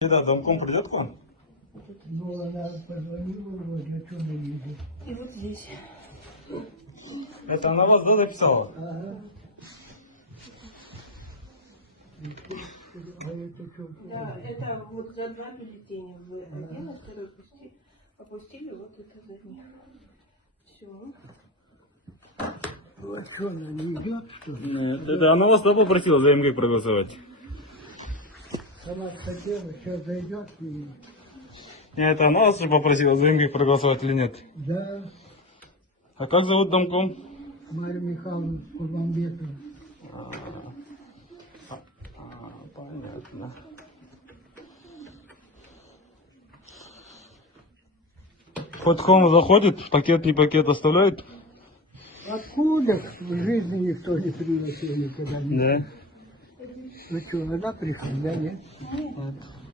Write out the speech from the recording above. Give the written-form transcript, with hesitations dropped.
Да, домком придет к вам? Ну, она позвонила, вот, для чего не едет. И вот здесь. Это она вас, да, записала? Ага. А это что? Да, это вот за 2 бюллетеня вы один, а второй опустили, вот это за них. Все. Ну, а что, она не идет, что ли? Нет, это она вас, да, попросила за МГ проголосовать? Сама хотела, сейчас зайдет и... Нет, это она вас же попросила за МГ проголосовать или нет? Да, А как зовут домком? Марья Михайловна Курбанбетова. Понятно. Подхом заходит, пакет не пакет оставляет? Откуда? В жизни никто не пригласил никогда. Да. Ну что, она пришла, да, нет? Ладно.